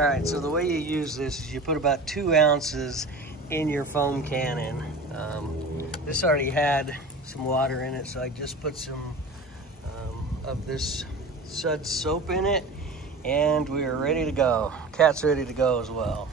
All right, so the way you use this is you put about 2 ounces in your foam cannon. This already had some water in it, so I just put some of this Suds soap in it, and we are ready to go. Cat's ready to go as well.